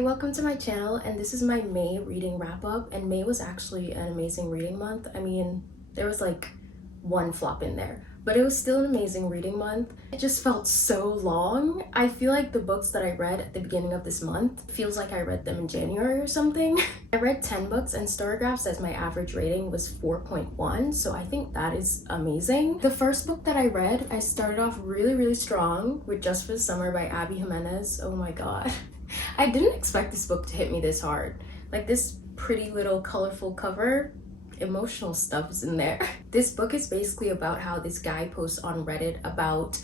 Hey, welcome to my channel, and this is my May reading wrap up. And May was actually an amazing reading month. I mean, there was like one flop in there, but it was still an amazing reading month. It just felt so long. I feel like the books that I read at the beginning of this month feels like I read them in January or something. I read 10 books, and Storygraph says my average rating was 4.1, so I think that is amazing. The first book that I read, I started off really strong with Just for the Summer by Abby Jimenez. Oh my god. I didn't expect this book to hit me this hard. Like, this pretty little colorful cover, emotional stuff is in there. This book is basically about how this guy posts on Reddit about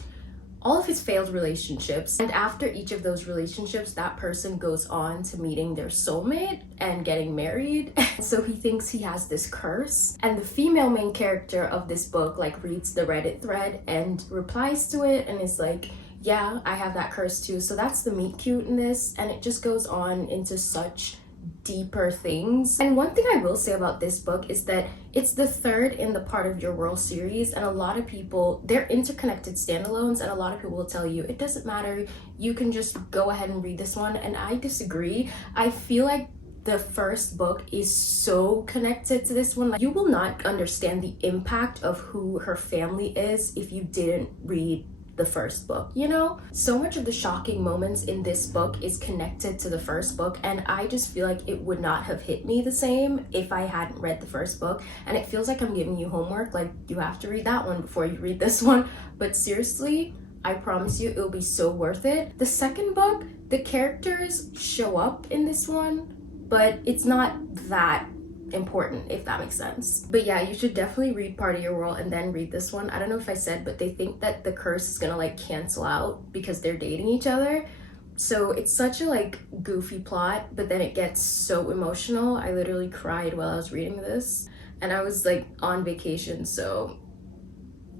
all of his failed relationships, and after each of those relationships that person goes on to meeting their soulmate and getting married. So he thinks he has this curse, and the female main character of this book like reads the Reddit thread and replies to it and is like, yeah, I have that curse too. So that's the meet cute in this, and it just goes on into such deeper things. And one thing I will say about this book is that it's the third in the Part of Your World series, and a lot of people, they're interconnected standalones, and a lot of people will tell you it doesn't matter, you can just go ahead and read this one, and I disagree. I feel like the first book is so connected to this one. Like, you will not understand the impact of who her family is if you didn't read the first book, you know? So much of the shocking moments in this book is connected to the first book, and I just feel like it would not have hit me the same if I hadn't read the first book. And it feels like I'm giving you homework, like you have to read that one before you read this one. But seriously, I promise you it'll be so worth it. The second book, the characters show up in this one, but it's not that important, if that makes sense. But yeah, you should definitely read Part of Your World and then read this one. I don't know if I said, but they think that the curse is gonna like cancel out because they're dating each other. So it's such a like goofy plot, but then it gets so emotional. I literally cried while I was reading this, and I was like on vacation, so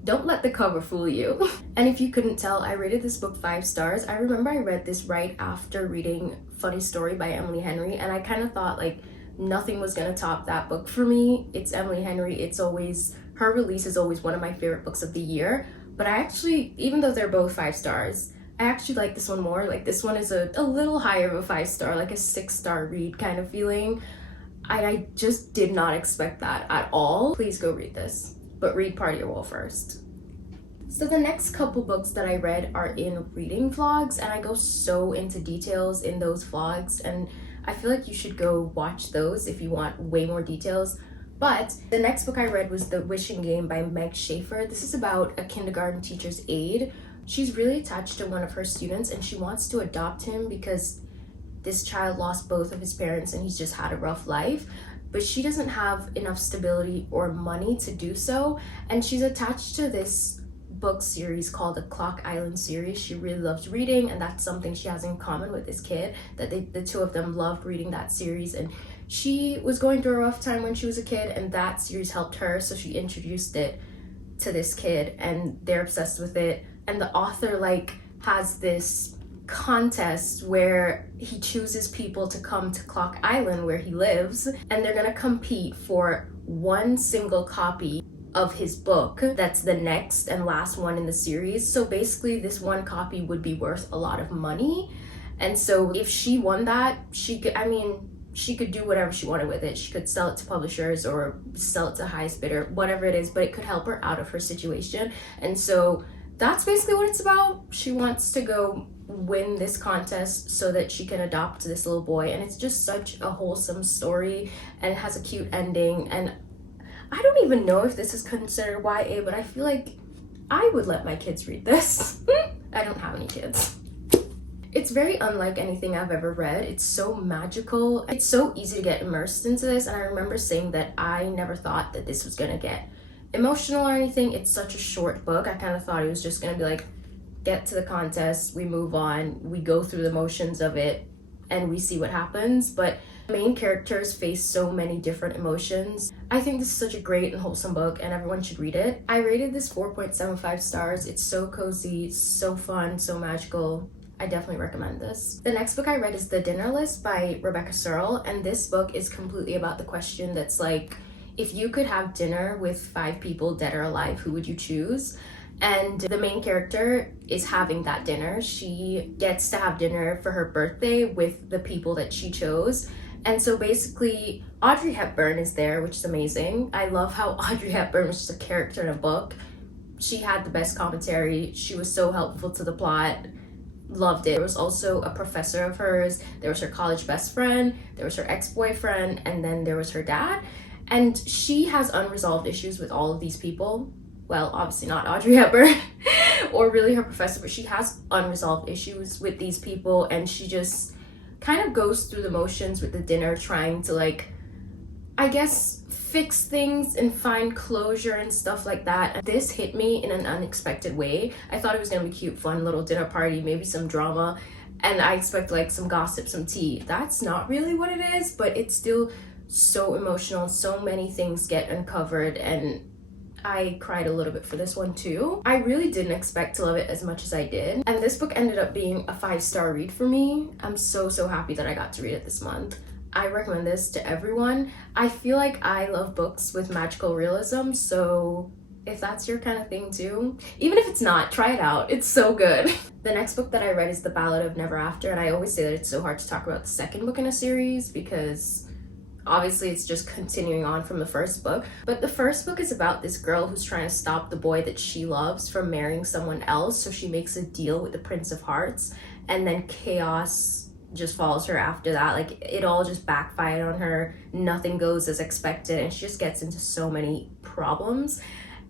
don't let the cover fool you. And if you couldn't tell, I rated this book 5 stars. I remember I read this right after reading Funny Story by Emily Henry, and I kind of thought like nothing was gonna top that book for me. It's Emily Henry. It's always, her release is always one of my favorite books of the year. But I actually, even though they're both 5 stars, I actually like this one more. Like, this one is a little higher of a 5 star, like a 6-star read kind of feeling. I just did not expect that at all. Please go read this, but read Part of Your World first. So the next couple books that I read are in reading vlogs, and I go so into details in those vlogs, and I feel like you should go watch those if you want way more details. But the next book I read was The Wishing Game by Meg Schaefer. This is about a kindergarten teacher's aide. She's really attached to one of her students, and she wants to adopt him because this child lost both of his parents and he's just had a rough life. But she doesn't have enough stability or money to do so, and she's attached to this book series called the Clock Island series. She really loves reading, and that's something she has in common with this kid, that the two of them loved reading that series. And she was going through a rough time when she was a kid, and that series helped her, so she introduced it to this kid, and they're obsessed with it. And the author like has this contest where he chooses people to come to Clock Island where he lives, and they're gonna compete for one single copy of his book that's the next and last one in the series. So basically this one copy would be worth a lot of money, and so if she won that, she could do whatever she wanted with it. She could sell it to publishers or sell it to the highest bidder, whatever it is, but it could help her out of her situation. And so that's basically what it's about. She wants to go win this contest so that she can adopt this little boy, and it's just such a wholesome story, and it has a cute ending. And I don't even know if this is considered YA, but I feel like I would let my kids read this. I don't have any kids. It's very unlike anything I've ever read. It's so magical. It's so easy to get immersed into this, and I remember saying that I never thought that this was gonna get emotional or anything. It's such a short book. I kind of thought it was just gonna be like, get to the contest, we move on, we go through the motions of it, and we see what happens. But main characters face so many different emotions. I think this is such a great and wholesome book, and everyone should read it. I rated this 4.75 stars. It's so cozy, so fun, so magical. I definitely recommend this. The next book I read is The Dinner List by Rebecca Searle, and this book is completely about the question that's like, if you could have dinner with 5 people, dead or alive, who would you choose? And the main character is having that dinner. She gets to have dinner for her birthday with the people that she chose. And so basically, Audrey Hepburn is there, which is amazing. I love how Audrey Hepburn was just a character in a book. She had the best commentary. She was so helpful to the plot. Loved it. There was also a professor of hers. There was her college best friend. There was her ex-boyfriend. And then there was her dad. And she has unresolved issues with all of these people. Well, obviously not Audrey Hepburn or really her professor, but she has unresolved issues with these people, and she just kind of goes through the motions with the dinner, trying to, like, I guess, fix things and find closure and stuff like that. This hit me in an unexpected way. I thought it was gonna be cute, fun little dinner party, maybe some drama, and I expect like some gossip, some tea. That's not really what it is, but it's still so emotional. So many things get uncovered, and I cried a little bit for this one too. I really didn't expect to love it as much as I did. And this book ended up being a 5-star read for me. I'm so happy that I got to read it this month. I recommend this to everyone. I feel like I love books with magical realism, so if that's your kind of thing too, even if it's not, try it out. It's so good. The next book that I read is The Ballad of Never After, and I always say that it's so hard to talk about the second book in a series because obviously it's just continuing on from the first book. But the first book is about this girl who's trying to stop the boy that she loves from marrying someone else, so she makes a deal with the Prince of Hearts, and then chaos just follows her after that. Like, it all just backfired on her, nothing goes as expected, and she just gets into so many problems.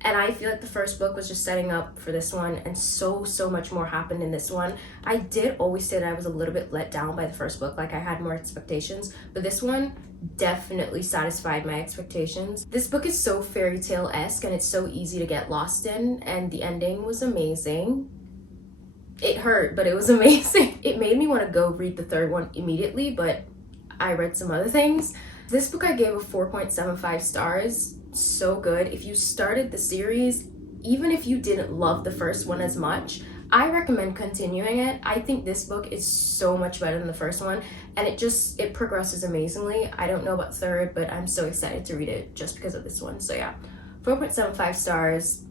And I feel like the first book was just setting up for this one, and so much more happened in this one. I did always say that I was a little bit let down by the first book, like I had more expectations, but this one definitely satisfied my expectations. This book is so fairy tale-esque, and it's so easy to get lost in, and the ending was amazing. It hurt, but it was amazing. It made me want to go read the third one immediately, but I read some other things. This book I gave a 4.75 stars. So good. If you started the series, even if you didn't love the first one as much, I recommend continuing it. I think this book is so much better than the first one, and it progresses amazingly. I don't know about third, but I'm so excited to read it just because of this one. So yeah, 4.75 stars.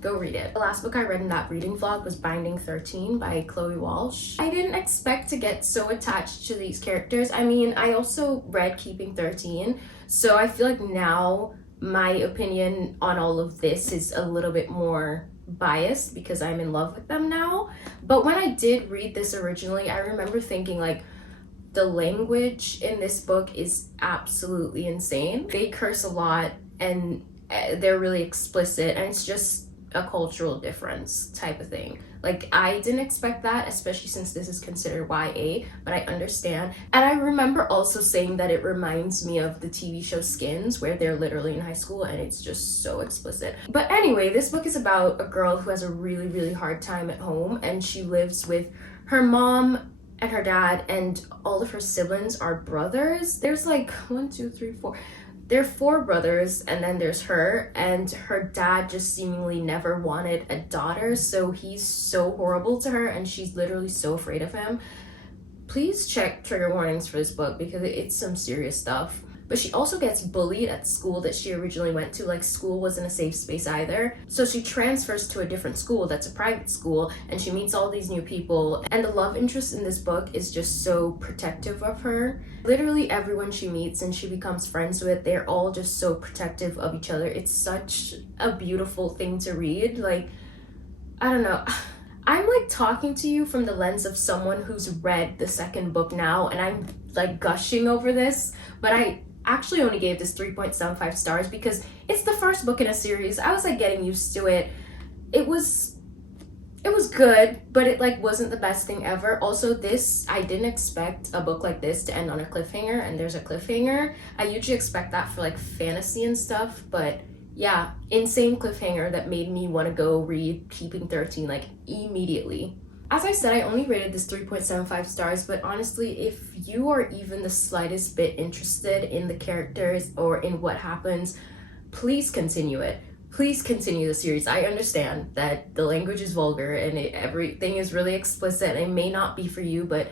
Go read it. The last book I read in that reading vlog was Binding 13 by Chloe Walsh. I didn't expect to get so attached to these characters. I mean, I also read Keeping 13, so I feel like now my opinion on all of this is a little bit more biased because I'm in love with them now. But when I did read this originally, I remember thinking, like, the language in this book is absolutely insane. They curse a lot, and they're really explicit, and it's just a cultural difference type of thing. Like, I didn't expect that, especially since this is considered YA, but I understand. And I remember also saying that it reminds me of the TV show Skins, where they're literally in high school and it's just so explicit. But anyway, this book is about a girl who has a really hard time at home, and she lives with her mom and her dad, and all of her siblings are brothers. There's like 1, 2, 3, 4. There are 4 brothers, and then there's her, and her dad just seemingly never wanted a daughter, so he's so horrible to her, and she's literally so afraid of him. Please check trigger warnings for this book because it's some serious stuff. But she also gets bullied at school that she originally went to. Like, school wasn't a safe space either. So she transfers to a different school that's a private school, and she meets all these new people. And the love interest in this book is just so protective of her. Literally everyone she meets and she becomes friends with, they're all just so protective of each other. It's such a beautiful thing to read. Like, I don't know. I'm like talking to you from the lens of someone who's read the second book now, and I'm like gushing over this, but I actually only gave this 3.75 stars because it's the first book in a series. I was like getting used to it. It was good, but it like wasn't the best thing ever. Also, this, I didn't expect a book like this to end on a cliffhanger, and there's a cliffhanger. I usually expect that for like fantasy and stuff, but yeah, insane cliffhanger that made me want to go read Keeping 13 like immediately. As I said, I only rated this 3.75 stars, but honestly, if you are even the slightest bit interested in the characters or in what happens, please continue it. Please continue the series. I understand that the language is vulgar and everything is really explicit. It may not be for you, but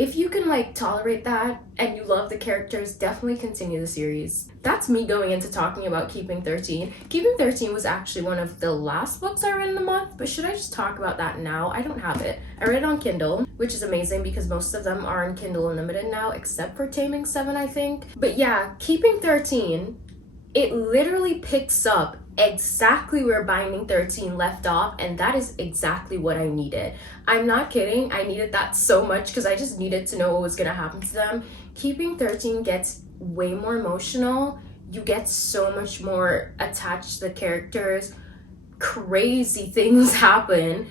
If you can like tolerate that and you love the characters, definitely continue the series. That's me going into talking about Keeping 13. Keeping 13 was actually one of the last books I read in the month, but should I just talk about that now? I don't have it. I read it on Kindle, which is amazing because most of them are on Kindle Unlimited now, except for Taming 7, I think. But yeah, Keeping 13, it literally picks up exactly where Binding 13 left off, and that is exactly what I needed. I'm not kidding, I needed that so much because I just needed to know what was gonna happen to them. Keeping 13 gets way more emotional. You get so much more attached to the characters. Crazy things happen.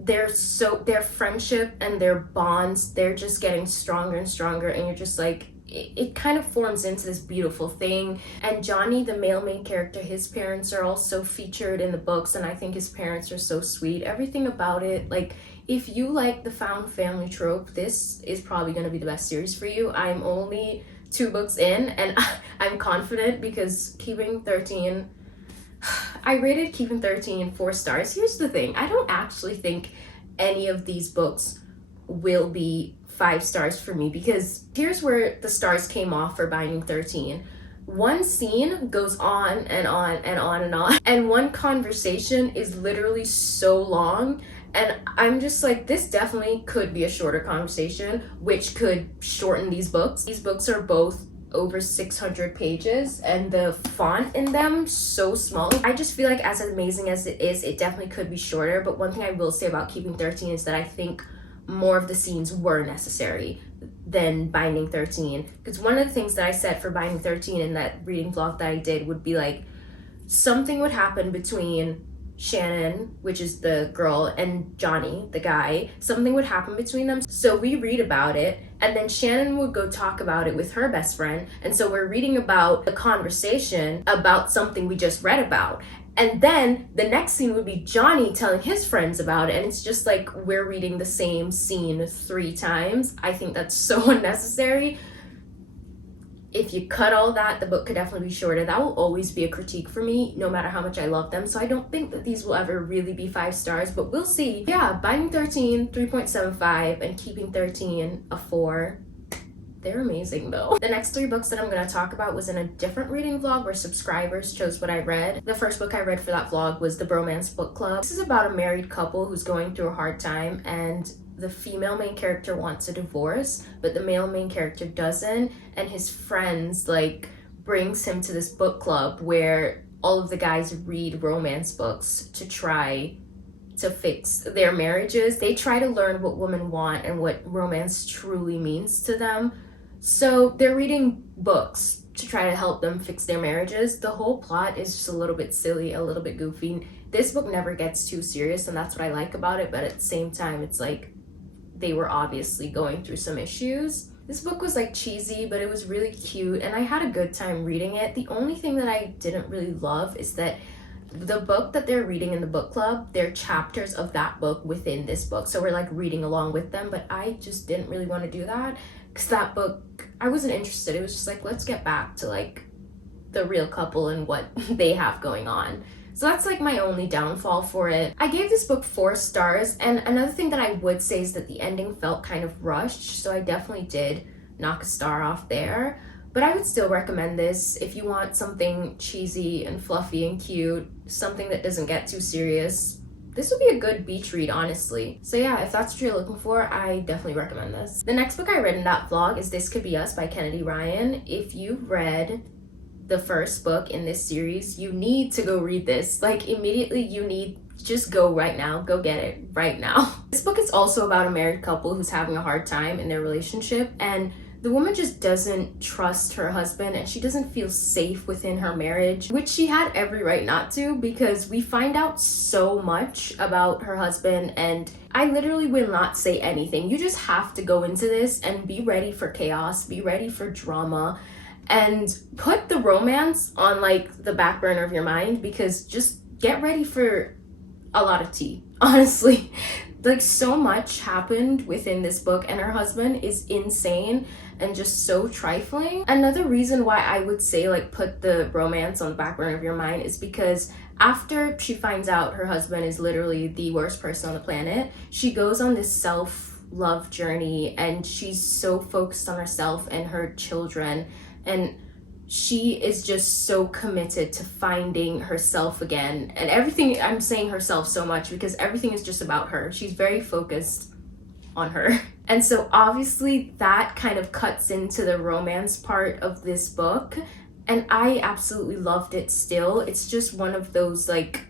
Their friendship and their bonds, they're just getting stronger and stronger, and you're just like, it kind of forms into this beautiful thing. And Johnny, the male main character, his parents are also featured in the books, and I think his parents are so sweet. Everything about it, like, if you like the found family trope, this is probably going to be the best series for you. I'm only 2 books in, and I'm confident because Keeping 13, I rated Keeping 13 4 stars. Here's the thing, I don't actually think any of these books will be 5 stars for me, because here's where the stars came off for Binding 13. One scene goes on and on and on and on, and one conversation is literally so long, and I'm just like, this definitely could be a shorter conversation, which could shorten these books. These books are both over 600 pages, and the font in them so small. I just feel like, as amazing as it is, it definitely could be shorter. But one thing I will say about Keeping 13 is that I think more of the scenes were necessary than Binding 13, because one of the things that I said for Binding 13 in that reading vlog that I did would be like, something would happen between Shannon, which is the girl, and Johnny, the guy. Something would happen between them, so we read about it, and then Shannon would go talk about it with her best friend, and so we're reading about the conversation about something we just read about. And then the next scene would be Johnny telling his friends about it, and it's just like we're reading the same scene 3 times. I think that's so unnecessary. If you cut all that, the book could definitely be shorter. That will always be a critique for me, no matter how much I love them. So I don't think that these will ever really be 5 stars, but we'll see. Yeah, Binding 13, 3.75, and Keeping 13, a 4. They're amazing though. The next 3 books that I'm going to talk about was in a different reading vlog where subscribers chose what I read. The first book I read for that vlog was The Bromance Book Club. This is about a married couple who's going through a hard time, and the female main character wants a divorce, but the male main character doesn't, and his friends like brings him to this book club where all of the guys read romance books to try to fix their marriages. They try to learn what women want and what romance truly means to them. So they're reading books to try to help them fix their marriages. The whole plot is just a little bit silly, a little bit goofy. This book never gets too serious, and that's what I like about it, but at the same time, it's like they were obviously going through some issues. This book was like cheesy, but it was really cute, and I had a good time reading it. The only thing that I didn't really love is that the book that they're reading in the book club, they're chapters of that book within this book. So we're like reading along with them, but I just didn't really want to do that because that book, I wasn't interested. It was just like, let's get back to like the real couple and what they have going on. So that's like my only downfall for it. I gave this book 4 stars, and another thing that I would say is that the ending felt kind of rushed, so I definitely did knock a star off there. But I would still recommend this if you want something cheesy and fluffy and cute, something that doesn't get too serious. This would be a good beach read, honestly. So yeah, if that's what you're looking for, I definitely recommend this. The next book I read in that vlog is This Could Be Us by Kennedy Ryan. If you've read the first book in this series, you need to go read this. Like immediately, just go right now. Go get it right now. This book is also about a married couple who's having a hard time in their relationship, and the woman just doesn't trust her husband, and she doesn't feel safe within her marriage, which she had every right not to, because we find out so much about her husband, and I literally will not say anything. You just have to go into this and be ready for chaos, be ready for drama, and put the romance on like the back burner of your mind, because just get ready for a lot of tea, honestly. Like so much happened within this book, and her husband is insane and just so trifling. Another reason why I would say like put the romance on the back burner of your mind is because after she finds out her husband is literally the worst person on the planet, she goes on this self love journey, and she's so focused on herself and her children, and she is just so committed to finding herself again. And everything, I'm saying herself so much because everything is just about her. She's very focused on her. And so obviously that kind of cuts into the romance part of this book, and I absolutely loved it still. It's just one of those like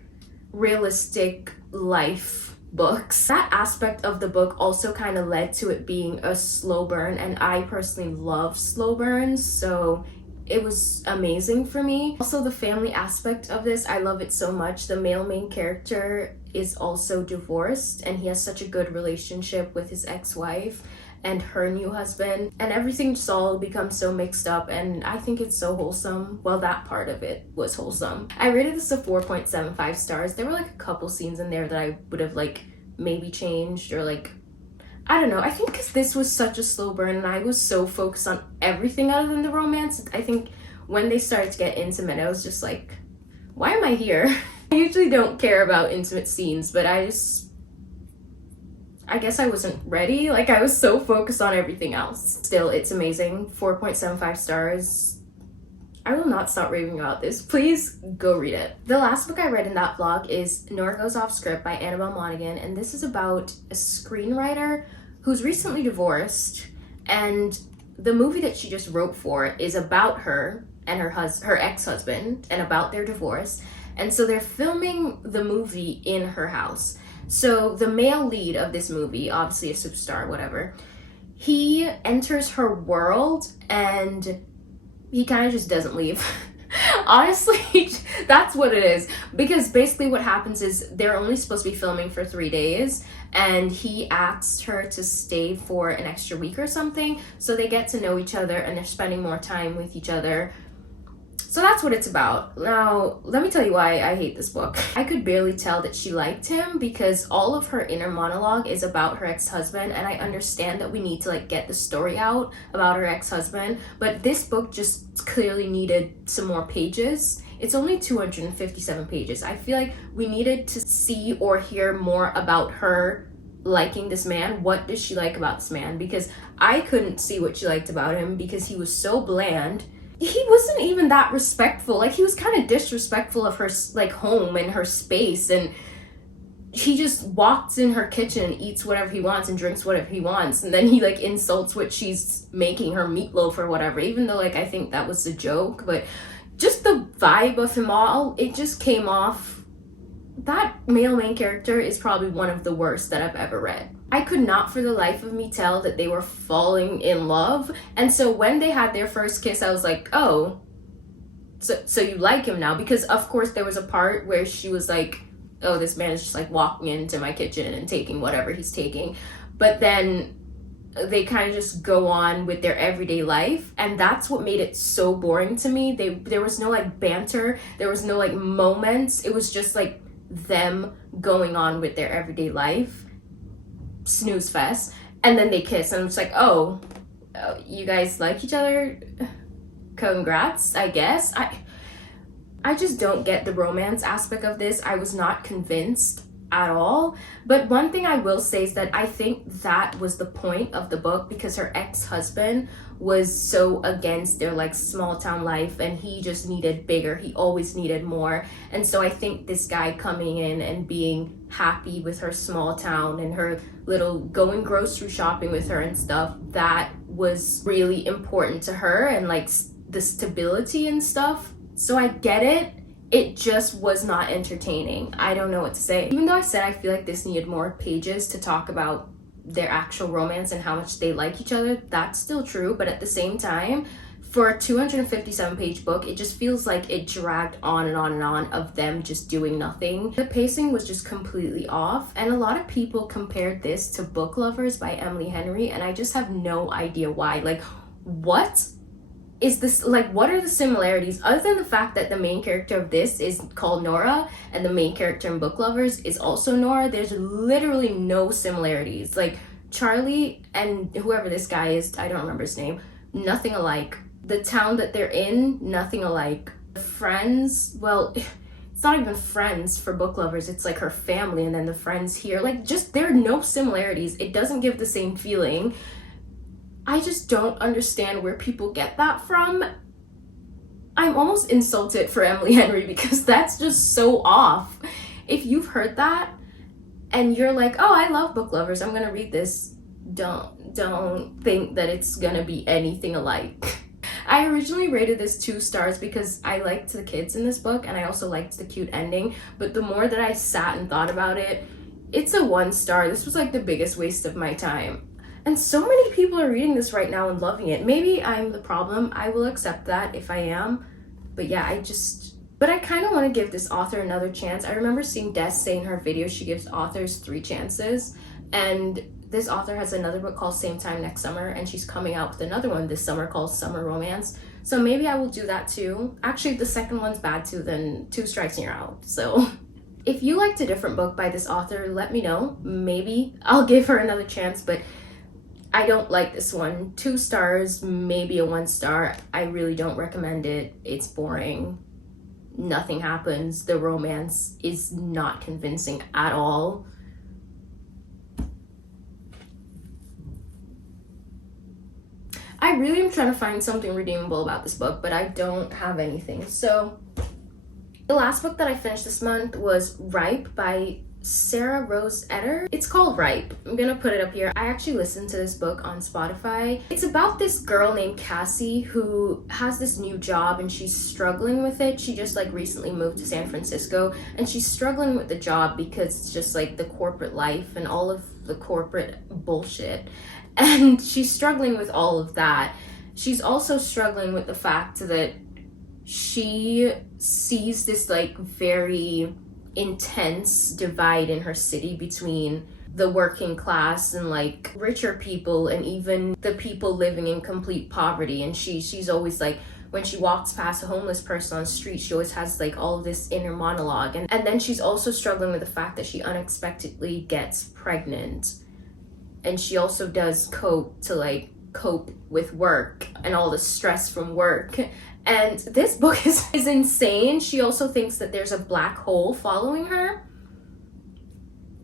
realistic life books. That aspect of the book also kind of led to it being a slow burn, and I personally love slow burns, so it was amazing for me. Also, the family aspect of this, I love it so much. The male main character is also divorced, and he has such a good relationship with his ex-wife and her new husband, and everything just all becomes so mixed up, and I think it's so wholesome. Well, that part of it was wholesome. I rated this a 4.75 stars. There were like a couple scenes in there that I would have like maybe changed, or like, I don't know. I think because this was such a slow burn and I was so focused on everything other than the romance, I think when they started to get intimate, I was just like, why am I here? I usually don't care about intimate scenes, but I guess I wasn't ready. Like, I was so focused on everything else. Still, it's amazing. 4.75 stars. I will not stop raving about this. Please go read it. The last book I read in that vlog is Nora Goes Off Script by Annabelle Monaghan, and this is about a screenwriter who's recently divorced, and the movie that she just wrote for is about her and her ex-husband and about their divorce. And so they're filming the movie in her house. So the male lead of this movie, obviously a superstar, whatever, he enters her world and he kind of just doesn't leave. Honestly, that's what it is. Because basically what happens is they're only supposed to be filming for 3 days, and he asked her to stay for an extra week or something. So they get to know each other and they're spending more time with each other. So that's what it's about. Now, let me tell you why I hate this book. I could barely tell that she liked him because all of her inner monologue is about her ex-husband, and I understand that we need to like get the story out about her ex-husband, but this book just clearly needed some more pages. It's only 257 pages. I feel like we needed to see or hear more about her liking this man. What does she like about this man? Because I couldn't see what she liked about him because he was so bland. He wasn't even that respectful. Like, he was kind of disrespectful of her like home and her space, and he just walks in her kitchen and eats whatever he wants and drinks whatever he wants, and then he like insults what she's making, her meatloaf or whatever, even though like I think that was a joke. But just the vibe of him all, it just came off. That male main character is probably one of the worst that I've ever read. I could not for the life of me tell that they were falling in love. And so when they had their first kiss, I was like, oh, so you like him now? Because of course there was a part where she was like, oh, this man is just like walking into my kitchen and taking whatever he's taking. But then they kind of just go on with their everyday life, and that's what made it so boring to me. There was no like banter, there was no like moments. It was just like them going on with their everyday life, snooze fest, and then they kiss, and I'm just like, oh, you guys like each other? Congrats, I guess. I just don't get the romance aspect of this. I was not convinced at all. But one thing I will say is that I think that was the point of the book, because her ex-husband was so against their like small town life, and he just needed bigger. He always needed more. And so I think this guy coming in and being happy with her small town and her little going grocery shopping with her and stuff, that was really important to her, and like the stability and stuff. So I get it. It just was not entertaining. I don't know what to say. Even though I said I feel like this needed more pages to talk about their actual romance and how much they like each other, that's still true. But at the same time, for a 257 page book, it just feels like it dragged on and on and on of them just doing nothing. The pacing was just completely off, and a lot of people compared this to Book Lovers by Emily Henry, and I just have no idea why. Like, what is this? Like, what are the similarities other than the fact that the main character of this is called Nora and the main character in Book Lovers is also Nora? There's literally no similarities. Like, Charlie and whoever this guy is, I don't remember his name, nothing alike. The town that they're in, nothing alike. The friends, well, it's not even friends for book lovers, it's like her family and then the friends here. Like, just, there are no similarities. It doesn't give the same feeling. I just don't understand where people get that from. I'm almost insulted for Emily Henry because that's just so off. If you've heard that and you're like, oh, I love book lovers, I'm gonna read this, don't think that it's gonna be anything alike. I originally rated this 2 stars because I liked the kids in this book and I also liked the cute ending, but the more that I sat and thought about it, it's a 1 star. This was like the biggest waste of my time. And so many people are reading this right now and loving it. Maybe I'm the problem. I will accept that if I am. But yeah, but I kind of want to give this author another chance. I remember seeing Des say in her video she gives authors 3 chances. And this author has another book called Same Time Next Summer, and she's coming out with another one this summer called Summer Romance. So maybe I will do that too. Actually, if the second one's bad too, then 2 strikes and you're out. So if you liked a different book by this author, let me know. Maybe I'll give her another chance, but I don't like this one. 2 stars, maybe a 1 star. I really don't recommend it. It's boring. Nothing happens. The romance is not convincing at all. I really am trying to find something redeemable about this book, but I don't have anything. So the last book that I finished this month was Ripe by Sarah Rose Etter. It's called Ripe. I'm gonna put it up here. I actually listened to this book on Spotify. It's about this girl named Cassie who has this new job and she's struggling with it. She just like recently moved to San Francisco and she's struggling with the job because it's just like the corporate life and all of the corporate bullshit. And she's struggling with all of that. She's also struggling with the fact that she sees this like very intense divide in her city between the working class and like richer people and even the people living in complete poverty. And she's always like, when she walks past a homeless person on the street, she always has like all of this inner monologue. And then she's also struggling with the fact that she unexpectedly gets pregnant. And she also does cope with work and all the stress from work. And this book is insane. She also thinks that there's a black hole following her.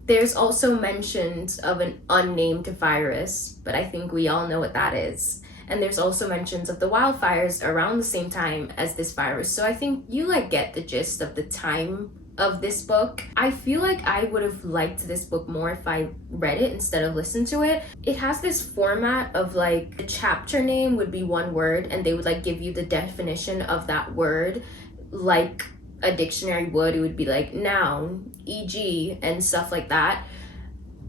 There's also mentions of an unnamed virus, but I think we all know what that is. And there's also mentions of the wildfires around the same time as this virus. So I think you like get the gist of the time of this book. I feel like I would have liked this book more if I read it instead of listened to it. It has this format of like the chapter name would be 1 word and they would like give you the definition of that word like a dictionary would. It would be like noun, e.g. and stuff like that.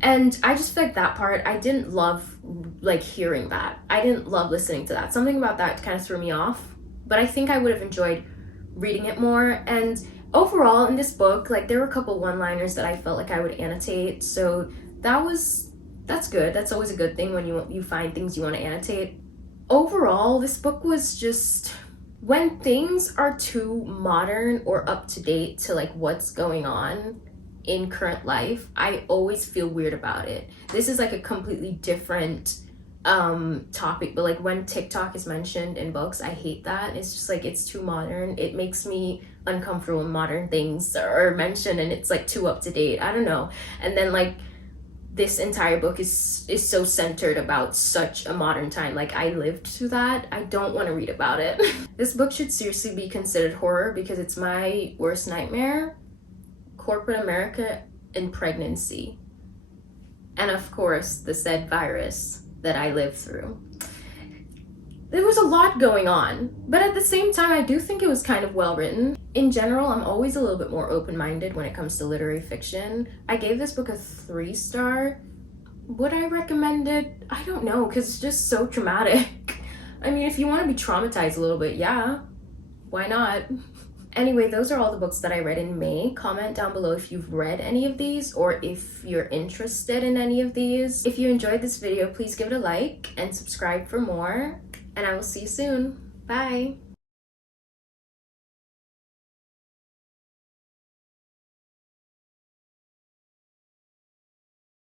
And I just feel like that part, I didn't love like hearing that. I didn't love listening to that. Something about that kind of threw me off, but I think I would have enjoyed reading it more. And overall in this book, like there were a couple one-liners that I felt like I would annotate, so that's good. That's always a good thing when you find things you want to annotate. Overall, this book was just, when things are too modern or up to date to like what's going on in current life, I always feel weird about it. This is like a completely different topic, but like when TikTok is mentioned in books, I hate that. It's just like, it's too modern. It makes me uncomfortable when modern things are mentioned and it's like too up to date. I don't know. And then like this entire book is so centered about such a modern time. Like I lived through that. I don't want to read about it. This book should seriously be considered horror because it's my worst nightmare. Corporate America and pregnancy. And of course, the said virus that I lived through. There was a lot going on, but at the same time, I do think it was kind of well written. In general, I'm always a little bit more open-minded when it comes to literary fiction. I gave this book a 3 star. Would I recommend it? I don't know, because it's just so traumatic. I mean, if you want to be traumatized a little bit, yeah, why not? Anyway, those are all the books that I read in May. Comment down below if you've read any of these or if you're interested in any of these. If you enjoyed this video, please give it a like and subscribe for more. And I will see you soon. Bye!